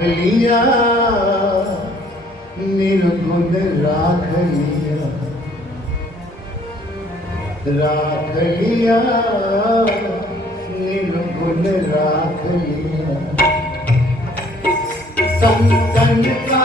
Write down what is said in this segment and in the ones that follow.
রাখলিয়া নির্গুণ রাখলিয়া রাখলিয়া নির্গুণ রাখলিয়া संतन का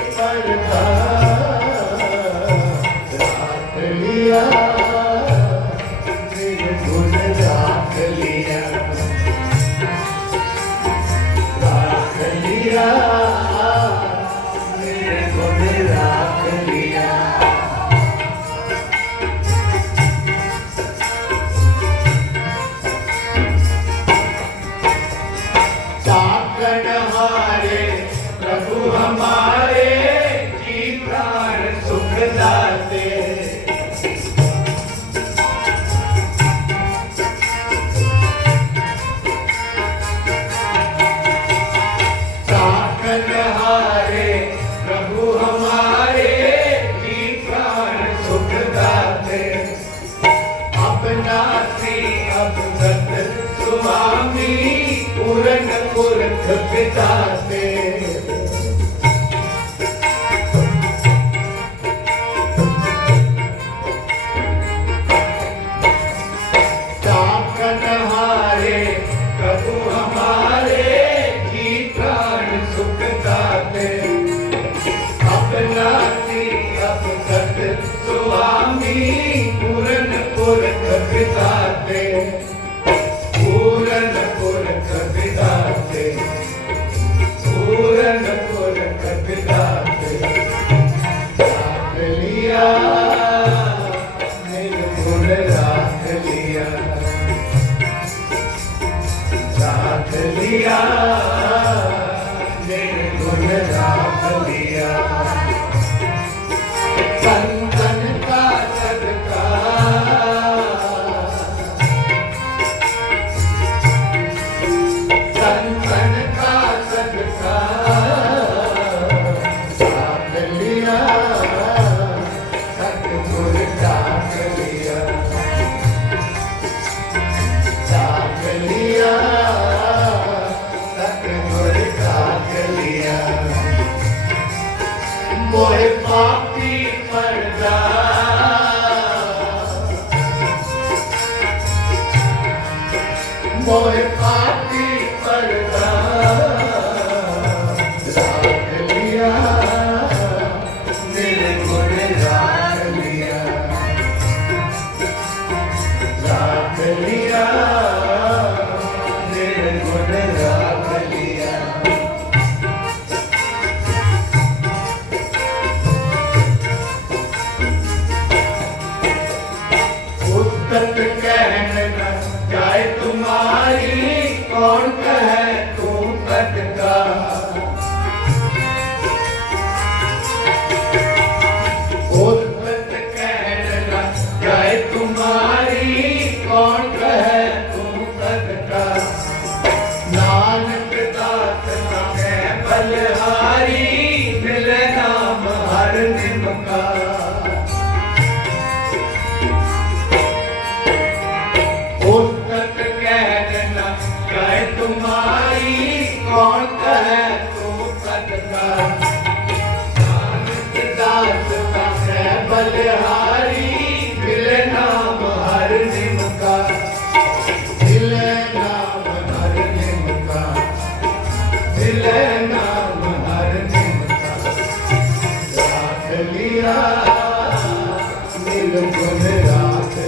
संकट हमारे प्रभु हमारे दुख मिटाते Okay. Boy, el. 영광 నిలుపునే రాత్రి.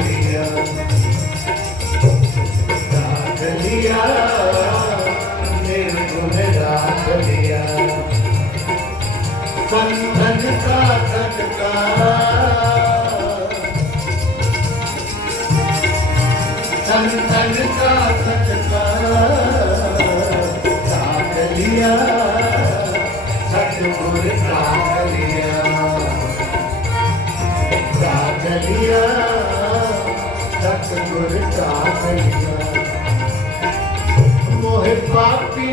लिया राख लिया मेरे मुझ राख लिया संतन का सत्कार संतन का सत्कार राख लिया सतगुर राख लिया राख लिया सतगुर राख लिया मोह पापी